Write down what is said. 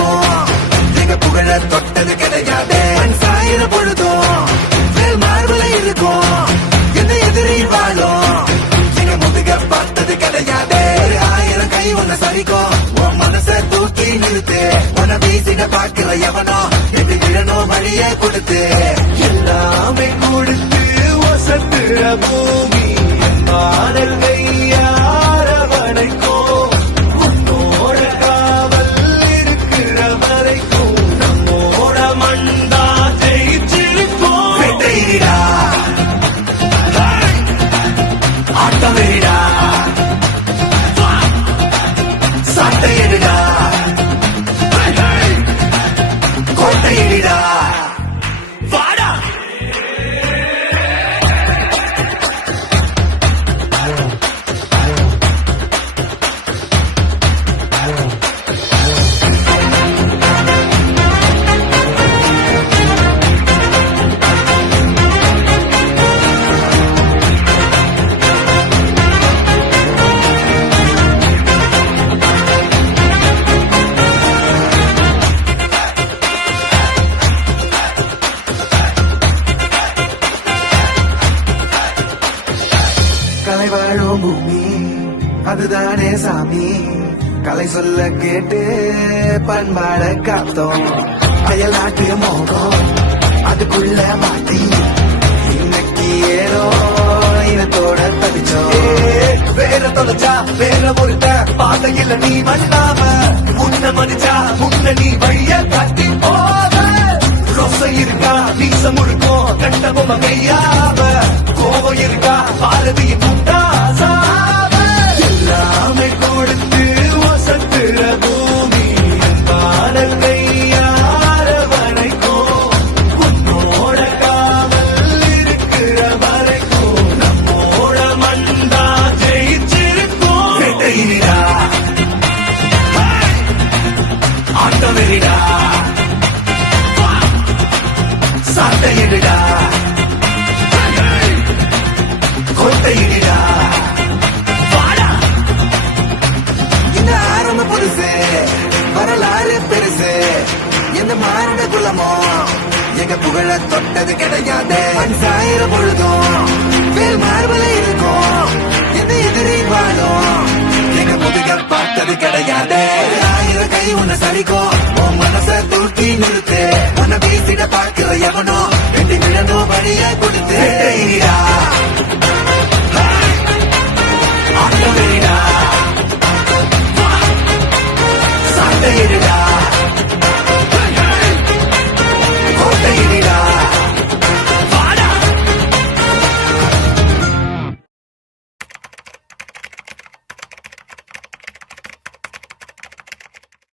குலமோ எங்க புகழ தொட்டது கிடையாது. சாயிர பொழுதும் மேல் மார்புல இருக்கும் என்ன எதிரி வாழும் எங்க முதுக பார்த்தது கிடையாது. 1000 கை ஒன்ன சரிக்கும் உன் மனச தூக்கி நிறுத்து. உன வீசிட பாக்குற எவனோ எது விழணும் வழிய கொடுத்து எல்லாமே கொடுத்து வசத்துற பூமி மாடல் கையாரவனைக்கோ உன்னோட காவல் இருக்கிற வரைக்கும் நம்மோட மண்டா ஜெயிச்சிருக்கோம். வெட்டையிடா ஆட்டமிடா சட்டையிடா கோட்டையிடா வாடா. கலை வாழும் பூமி அதுதானே சாமி. கலை சொல்ல கேட்டு பண்பாட காத்தோம். அயல் நாட்டு மோகம் அதுக்குள்ள மாட்டி இன்னைக்கு ஏதோ இனத்தோட தவிச்சோம். வேற தொலைச்சா வேற ஒருத்த பாதையில நீ வண்ணாம முன்ன மதிச்சா முன்ன நீ வழிய காட்டி போத. ரொசை இருக்கா வீச முழுக்கும் கண்ட பொம்மை கையாம கோபம் இருக்கா பாரதியின் முட்டாசாம எல்லாமே கொடுத்து வசத்துற பூமி பாடல் கையாரவனைக்கும் உன்னோட காவல் இருக்கிற வரைக்கும் நம்மோட மண்டா ஜெயிச்சிருக்கோம். வெட்டையிடா ஆட்டமிடா சட்டையிடா கோட்டையிடா வாடா. இந்த ஆரம்ப புதுசு வரலாறு பெருசு எந்த மாறிட குலமோ எங்க புகழ தொட்டது கிடையாது. சாயிர பொழுதும் மேல் மார்புல இருக்கும் எந்த எதிரி வாழும் எங்க முதுக பார்த்தது கிடையாது. 1000 கை ஒன்ன சரிக்கும் உன் மனச தூக்கி நிறுத்து. உன்னை வீசிட பாக்குற எவனோ வெட்டி விழணும் வழிய கொடுத்து ஆட்டமிடா சட்டையிடா